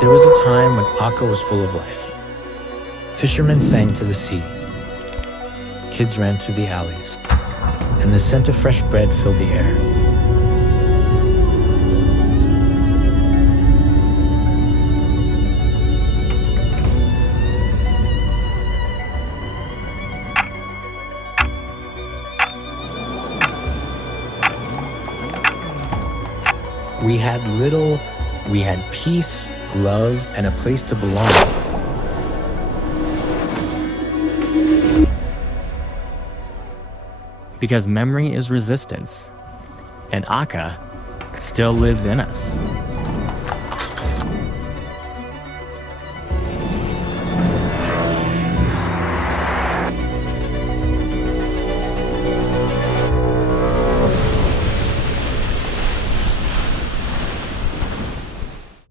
There was a time when Akka was full of life. Fishermen sang to the sea. Kids ran through the alleys, and the scent of fresh bread filled the air. We had little, we had peace, love, and a place to belong. Because memory is resistance, and Akka still lives in us.